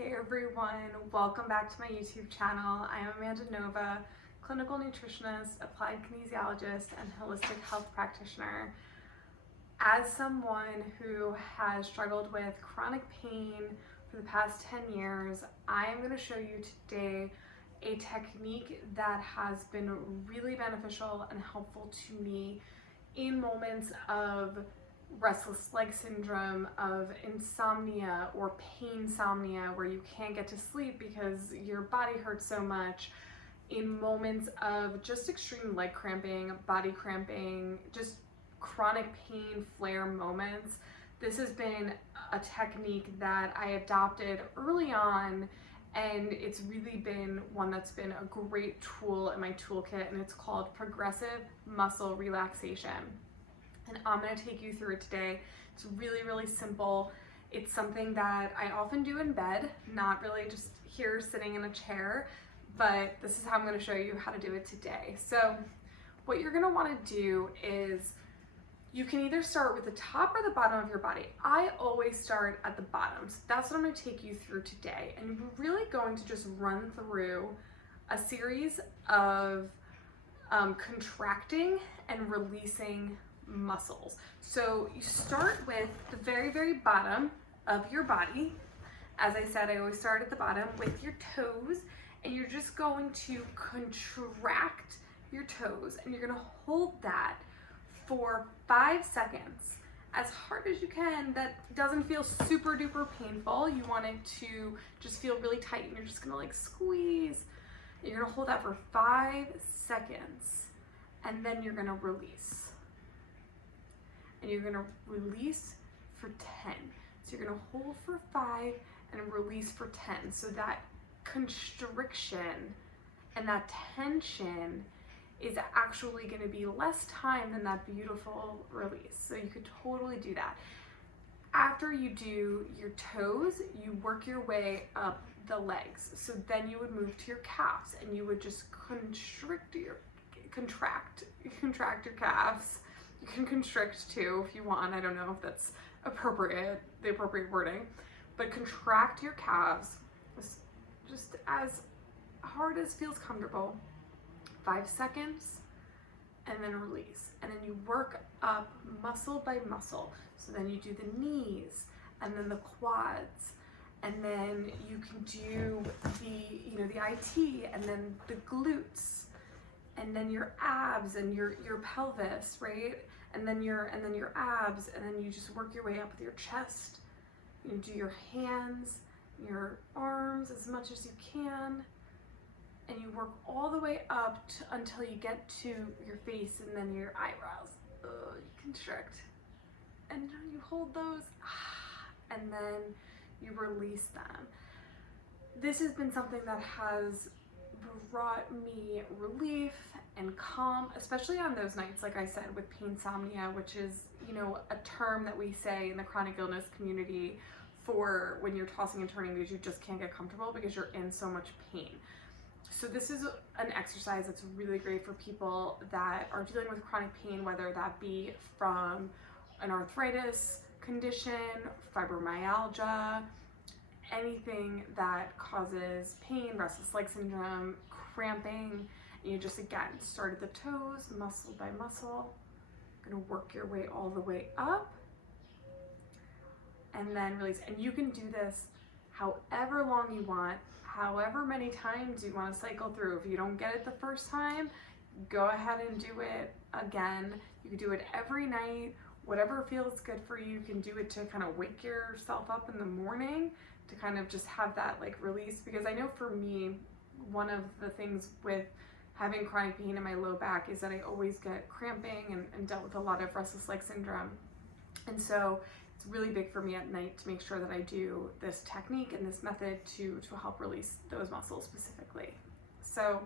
Hey everyone, welcome back to my YouTube channel. I am Amanda Nova, clinical nutritionist, applied kinesiologist, and holistic health practitioner. As someone who has struggled with chronic pain for the past 10 years, I am going to show you today a technique that has been really beneficial and helpful to me in moments of restless leg syndrome, of insomnia or painsomnia, where you can't get to sleep because your body hurts so much, in moments of just extreme leg cramping, body cramping, just chronic pain flare moments. This has been a technique that I adopted early on, and it's really been one that's been a great tool in my toolkit, and it's called Progressive Muscle Relaxation. And I'm going to take you through it today. It's really, really simple. It's something that I often do in bed, not really just here sitting in a chair, but this is how I'm going to show you how to do it today. So what you're going to want to do is you can either start with the top or the bottom of your body. I always start at the bottom. So that's what I'm going to take you through today. And we're really going to just run through a series of contracting and releasing muscles. So you start with the very, very bottom of your body. As I said, I always start at the bottom with your toes, and you're just going to contract your toes, and you're going to hold that for 5 seconds as hard as you can. That doesn't feel super duper painful. You want it to just feel really tight, and you're just going to like squeeze. You're going to hold that for 5 seconds, and then you're going to release. And you're gonna release for 10. So you're gonna hold for 5 and release for 10. So that constriction and that tension is actually gonna be less time than that beautiful release. So you could totally do that. After you do your toes, you work your way up the legs. So then you would move to your calves, and you would just contract your calves. You can constrict too if you want. I don't know if that's appropriate, the appropriate wording, but contract your calves just as hard as feels comfortable. 5 seconds, and then release. And then you work up muscle by muscle. So then you do the knees, and then the quads, and then you can do the IT, and then the glutes, and then your abs and your pelvis, right? And then your abs, and then you just work your way up with your chest. You do your hands, your arms as much as you can, and you work all the way up until you get to your face and then your eyebrows. You constrict, and you hold those, and then you release them. This has been something that has brought me relief and calm, especially on those nights, like I said, with painsomnia, which is, a term that we say in the chronic illness community for when you're tossing and turning because you just can't get comfortable because you're in so much pain. So this is an exercise that's really great for people that are dealing with chronic pain, whether that be from an arthritis condition, fibromyalgia, anything that causes pain, restless leg syndrome, cramping. And you just, again, start at the toes, muscle by muscle. You're gonna work your way all the way up, and then release. And you can do this however long you want, however many times you want to cycle through. If you don't get it the first time, go ahead and do it again. You can do it every night, whatever feels good for you. You can do it to kind of wake yourself up in the morning, to kind of just have that like release. Because I know for me, one of the things with having chronic pain in my low back is that I always get cramping and dealt with a lot of restless leg syndrome. And so it's really big for me at night to make sure that I do this technique and this method to help release those muscles specifically. So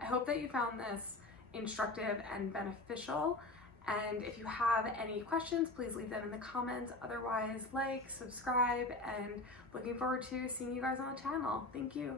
I hope that you found this instructive and beneficial. And if you have any questions, please leave them in the comments. Otherwise, like, subscribe, and looking forward to seeing you guys on the channel. Thank you.